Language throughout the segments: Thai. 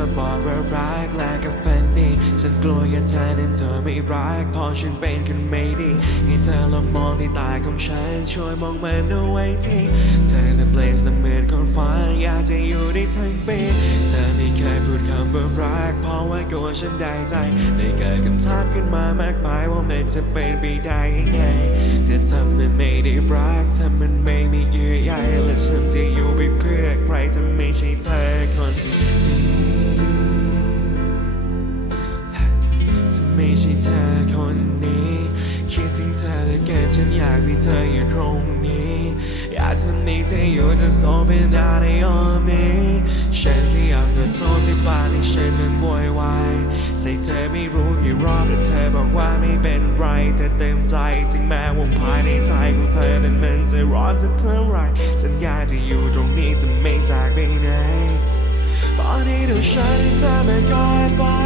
มาบอกว่ารักและกับแฟนดีฉันกลัวอย่าเธอนั้นเธอไม่รักพอฉันเป็นคนไม่ดีให้เธอลองมองที่ตาของฉันช่วยมองมันเอาไว้ทีเธอน่ะเปลยเสมือนคนฝันอยากจะอยู่ได้ทั้งปีเธอไม่เคยพูดคำว่ารักเพราะว่ากลัวฉันได้ใจได้เกิดคำถามขึ้นมามากมายว่ามันจะเป็นไปได้ยังไงแต่ทำมันไม่ได้รักถ้ามันไม่มีเยื่อใยและฉันจะอยู่ไปเพื่อใครถ้าไม่ใช่เธอคน เธอคนนี้ คิดถึงเธอเหลือเกินฉันอยากมีเธออยู่ตรงนี้ อยากจะมีเธออยู่จะโซเป็นดาในอ้อมีฉันที่อยากจะโทษที่บ้านให้ฉันนั้นบวยวายใส่เธอไม่รู้กี่รอบแต่เธอบอกว่าไม่เป็นไรแต่เต็มใจถึงแม้ว่าภายในใจของเธอนั้นมันจะร้อนจะเท่าไรสัญญาจะอยู่ตรงนี้จะไม่จากไปไหนตอนนี้ดูฉันเธอไม่กอดไว้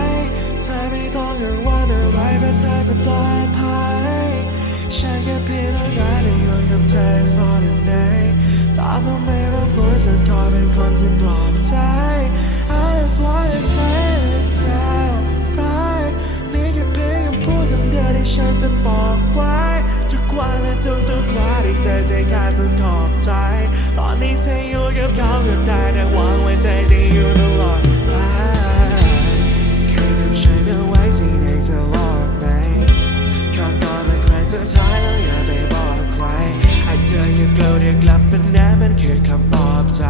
เธอไม่ต้องกังวล เพราะเธอจะปลอดภัยฉันแค่เพียงต้องการได้อยู่กับเธอซ่อนในถ้าผมไม่รับรู้ฉันขอเป็นคนที่ปลอบใจ I just wanna take it down right นี่แค่เพียงคำพูดคำเดียวที่ฉันจะบอกไว้ทุกวันและทุกๆคราที่เจอใจกายสันขอบใจ เรียกกลับมันแน่มันคือคำปลอบใจ